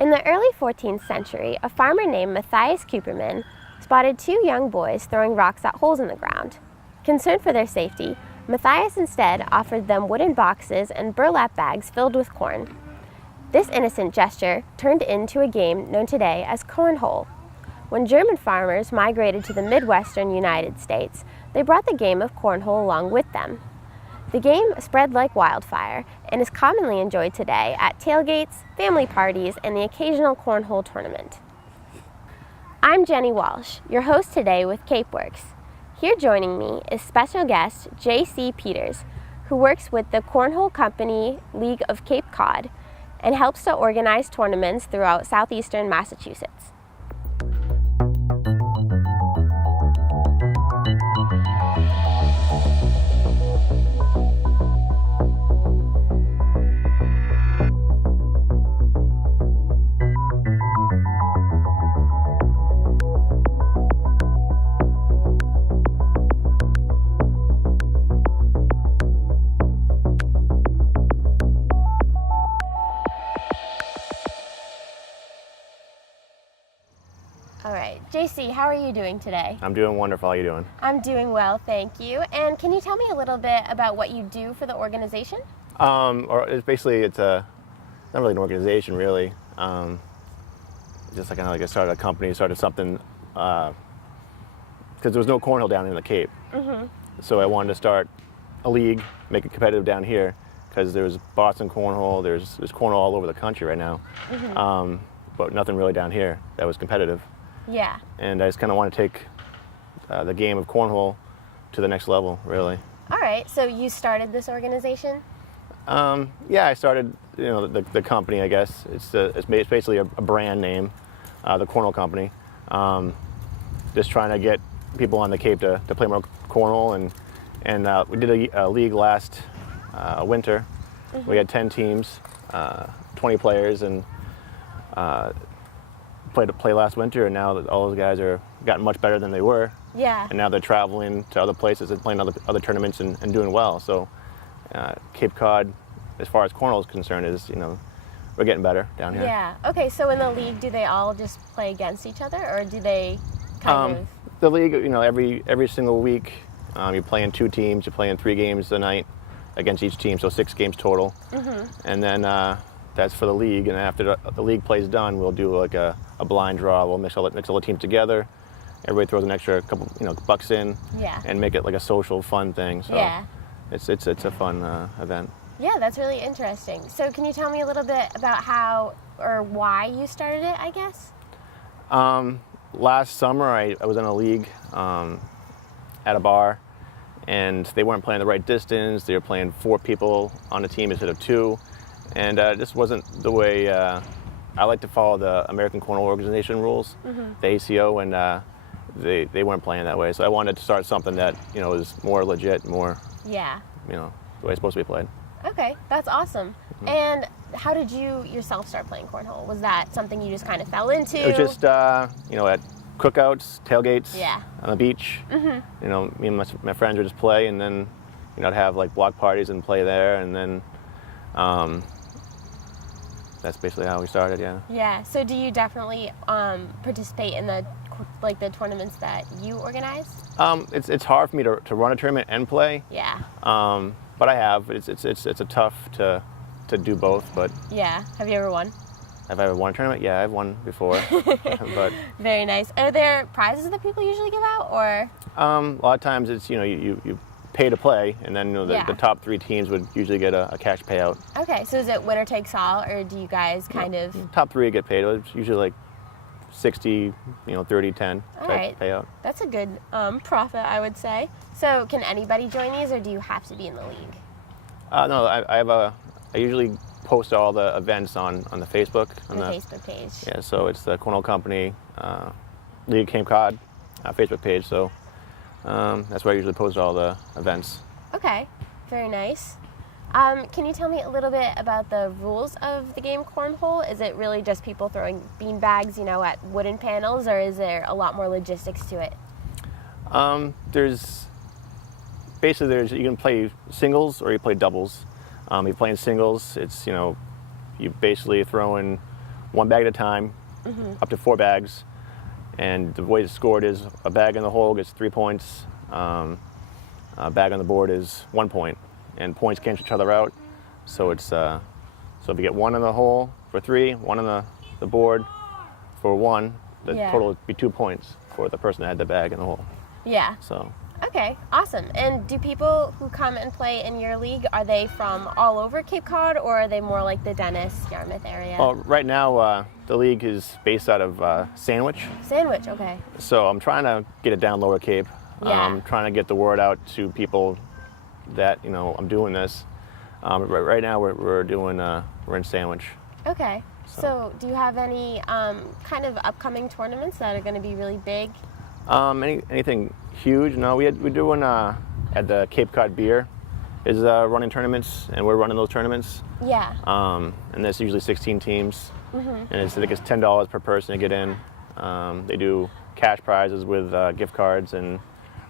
In the early 14th century, a farmer named Matthias Cooperman spotted two young boys throwing rocks at holes in the ground. Concerned for their safety, Matthias instead offered them wooden boxes and burlap bags filled with corn. This innocent gesture turned into a game known today as cornhole. When German farmers migrated to the Midwestern United States, they brought the game of cornhole along with them. The game spread like wildfire and is commonly enjoyed today at tailgates, family parties, and the occasional cornhole tournament. I'm Jenny Walsh, your host today with CapeWorks. Here joining me is special guest J.C. Peters, who works with the Cornhole Company League of Cape Cod and helps to organize tournaments throughout southeastern Massachusetts. All right, JC, how are you doing today? I'm doing wonderful. How are you doing? I'm doing well, thank you. And can you tell me a little bit about what you do for the organization? It's not really an organization, really. Just like I started a company, started something, because there was no cornhole down in the Cape. Mm-hmm. So I wanted to start a league, make it competitive down here, because there's Boston cornhole, there's cornhole all over the country right now, mm-hmm. But nothing really down here that was competitive. Yeah. And I just kind of want to take the game of cornhole to the next level, really. All right, so you started this organization? Yeah, I started, the company, I guess. It's basically a brand name, the Cornhole Company. Just trying to get people on the Cape to play more cornhole, and we did a league last winter. Mm-hmm. We had 10 teams, 20 players, and play last winter, and now all those guys are gotten much better than they were. Yeah. And now they're traveling to other places and playing other tournaments and doing well. So Cape Cod, as far as cornhole is concerned, we're getting better down here. Yeah. Okay, so in the league, do they all just play against each other, or do they kind of? The league, every single week, you're playing two teams. You're playing 3 games a night against each team, so 6 games total. Mm-hmm. And then that's for the league, and after the league play's done, we'll do like a blind draw. We'll mix all the teams together. Everybody throws an extra couple, bucks in, yeah, and make it like a social, fun thing. So yeah, it's a fun event. Yeah, that's really interesting. So can you tell me a little bit about how or why you started it, I guess? Last summer, I was in a league at a bar, and they weren't playing the right distance. They were playing 4 people on a team instead of 2. And this wasn't the way I like to follow the American Cornhole Organization rules, mm-hmm. the ACO, and they weren't playing that way. So I wanted to start something that was more legit, more yeah, the way it's supposed to be played. Okay, that's awesome. Mm-hmm. And how did you yourself start playing cornhole? Was that something you just kind of fell into? It was just at cookouts, tailgates, yeah, on the beach. Mm-hmm. Me and my friends would just play, and then I'd have like block parties and play there, and then. That's basically how we started, yeah. Yeah, so do you definitely participate in the tournaments that you organize? It's hard for me to run a tournament and play. Yeah. But I have. It's a tough to do both, but. Yeah. Have you ever won? Have I ever won a tournament? Yeah, I've won before. But. Very nice. Are there prizes that people usually give out, or? A lot of times it's you pay to play, and then the top 3 teams would usually get a cash payout. Okay, so is it winner takes all, or do you guys kind of? Top 3 get paid. It's usually like 60, 30, 10 type payout. That's a good profit, I would say. So can anybody join these, or do you have to be in the league? No, I usually post all the events on the Facebook. On the Facebook page. Yeah, so it's the Cornhole Company League Cape Cod Facebook page. So. That's where I usually post all the events. Okay, very nice. Can you tell me a little bit about the rules of the game cornhole? Is it really just people throwing bean bags, at wooden panels, or is there a lot more logistics to it? There's you can play singles or you play doubles. You're playing singles. It's you basically throwing one bag at a time, up to 4 bags. And the way it's scored is a bag in the hole gets 3 points, a bag on the board is 1 point, and points cancel each other out. So it's so if you get 1 in the hole for 3, 1 on the board for 1, the total would be 2 points for the person that had the bag in the hole. Yeah. So. Okay, awesome. And do people who come and play in your league, are they from all over Cape Cod, or are they more like the Dennis, Yarmouth area? Well, right now the league is based out of Sandwich. Sandwich, okay. So I'm trying to get it down Lower Cape. Yeah. I'm trying to get the word out to people that I'm doing this. Right now we're in Sandwich. Okay. So do you have any kind of upcoming tournaments that are going to be really big? Anything huge? No, we're doing at the Cape Cod Beer is running tournaments, and we're running those tournaments. Yeah. And there's usually 16 teams, and I think it's $10 per person to get in. They do cash prizes with gift cards and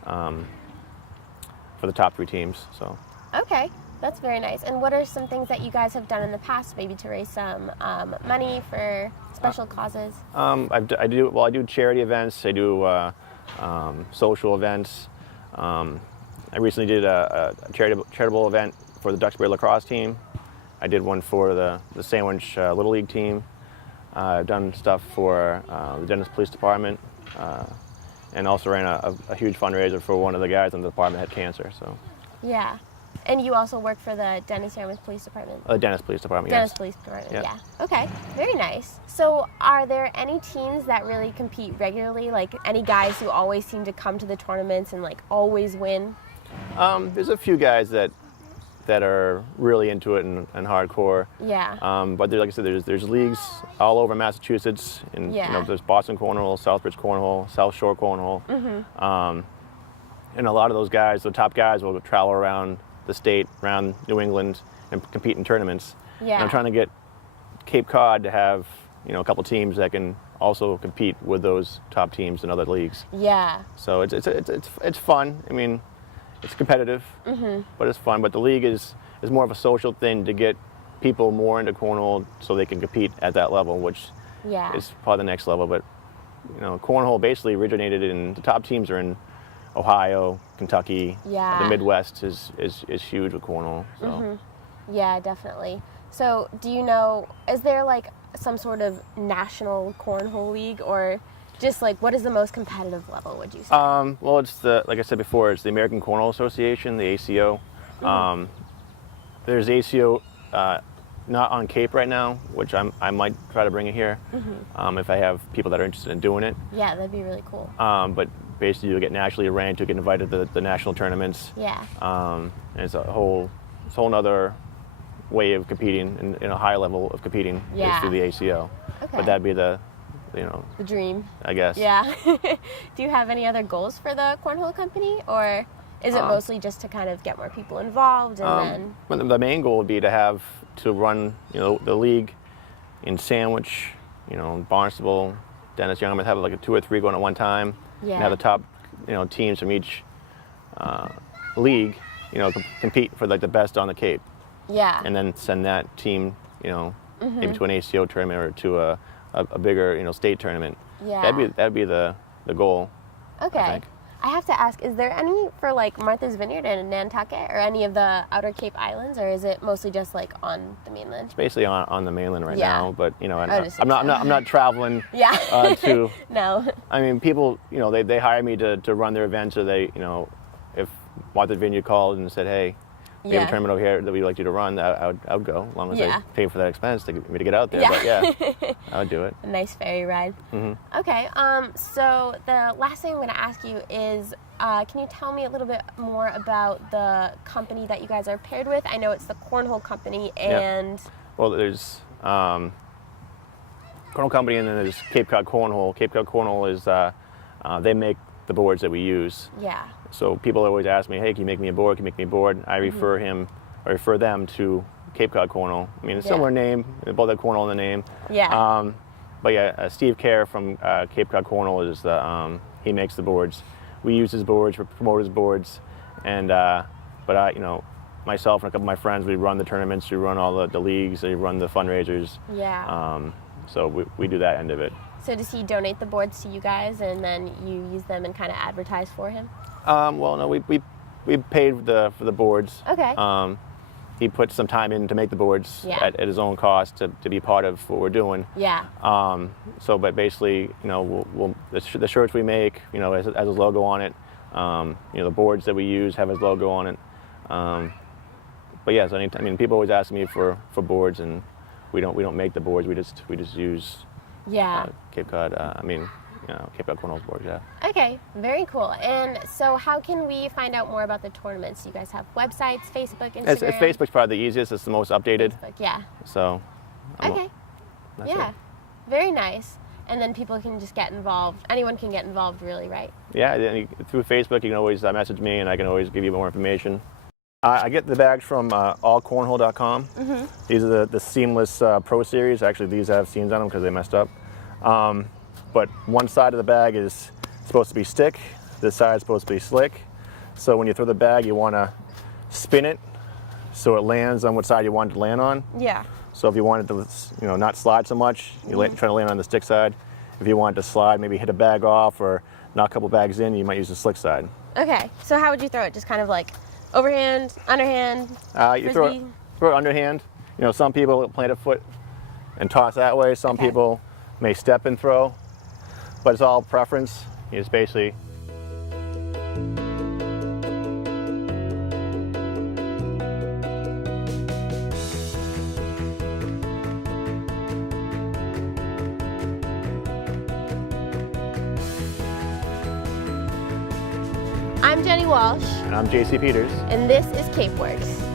for the top 3 teams. So. Okay, that's very nice. And what are some things that you guys have done in the past, maybe to raise some money for special causes? I do charity events. I do social events. I recently did a charitable event for the Duxbury lacrosse team. I did one for the Sandwich Little League team. I've done stuff for the Dennis Police Department, and also ran a huge fundraiser for one of the guys in the department that had cancer. So. Yeah. And you also work for the Dennis Yarmouth Police Department? Dennis Police Department, Dennis yes. Police Department, Yeah. yeah. Okay, very nice. So are there any teams that really compete regularly? Like any guys who always seem to come to the tournaments and like always win? There's a few guys that are really into it and hardcore. Yeah. But like I said, there's leagues all over Massachusetts. And there's Boston Cornhole, Southbridge Cornhole, South Shore Cornhole. And a lot of those guys, the top guys, will travel around the state, around New England, and compete in tournaments. Yeah. And I'm trying to get Cape Cod to have a couple teams that can also compete with those top teams in other leagues. Yeah. So it's fun. I mean, it's competitive, but it's fun. But the league is more of a social thing to get people more into cornhole so they can compete at that level, which is probably the next level. But cornhole basically originated in the top teams are in Ohio, Kentucky. Yeah. The Midwest is huge with cornhole. So. Yeah, definitely. So do you know, is there like some sort of national cornhole league, or just like what is the most competitive level, would you say? Well, it's like I said before, it's the American Cornhole Association, the ACO. There's ACO not on Cape right now, which I might try to bring it here if I have people that are interested in doing it. Yeah, that'd be really cool. But basically, you'll get nationally ranked, you'll get invited to the national tournaments. Yeah. And it's a whole other way of competing, and a high level of competing is through the ACO. Okay. But that'd be the dream, I guess. Yeah. Do you have any other goals for the cornhole company, or is it mostly just to kind of get more people involved and then? The main goal would be to run the league in Sandwich, Barnstable, Dennis, Yarmouth, have like 2 or 3 going at one time. Yeah. And have the top teams from each league compete for like the best on the Cape. Yeah. And then send that team maybe to an ACO tournament or to a bigger state tournament. Yeah. That'd be the goal. Okay. I think. I have to ask, is there any for like Martha's Vineyard and Nantucket or any of the Outer Cape Islands, or is it mostly just like on the mainland? It's basically on the mainland right now, but I'm not traveling Yeah. to. No. I mean, people they hire me to run their events, or they if Martha's Vineyard called and said, hey, we have a tournament over here that we'd like you to run, I would go, as long as they pay for that expense to get me to get out there. Yeah. But yeah, I would do it. A nice ferry ride. Okay, so the last thing I'm going to ask you is, can you tell me a little bit more about the company that you guys are paired with? I know it's the Cornhole Company, and... Well, there's Cornhole Company, and then there's Cape Cod Cornhole. Cape Cod Cornhole is, they make the boards that we use. Yeah. So people always ask me, hey, can you make me a board? Can you make me a board? I refer them to Cape Cod Cornhole. I mean, a similar name. They both have Cornhole in the name. Yeah. But yeah, Steve Kerr from Cape Cod Cornhole is he makes the boards. We use his boards, we promote his boards, and but I, myself and a couple of my friends, we run the tournaments, we run all the leagues, we run the fundraisers. Yeah. So we do that end of it. So does he donate the boards to you guys, and then you use them and kind of advertise for him? Well, no, we paid for the boards. Okay. He put some time in to make the boards Yeah. at his own cost to be part of what we're doing. Yeah. But basically, the shirts we make, has his logo on it. The boards that we use have his logo on it. But yeah, so people always ask me for boards, and we don't make the boards. We just use Yeah. Cape Cod. Cape Cod Cornhole boards. Yeah. Okay, very cool. And so how can we find out more about the tournaments? You guys have websites, Facebook, Instagram? Facebook's probably the easiest. It's the most updated. Facebook, yeah. So. Okay. That's Yeah. it. Very nice. And then people can just get involved. Anyone can get involved, really, right? Yeah, through Facebook, you can always message me, and I can always give you more information. I get the bags from allcornhole.com. Mm-hmm. These are the seamless Pro Series. Actually, these have seams on them because they messed up. But one side of the bag is supposed to be stick. This side is supposed to be slick. So when you throw the bag, you want to spin it so it lands on what side you want it to land on. Yeah. So if you want it to, not slide so much, you try to land on the stick side. If you want it to slide, maybe hit a bag off or knock a couple bags in, you might use the slick side. Okay. So how would you throw it? Just kind of like overhand, underhand, You throw it underhand. Some people plant a foot and toss that way. Some Okay. people may step and throw, but it's all preference. It's basically. I'm Jenny Walsh, And I'm JC Peters. and this is CapeWorks.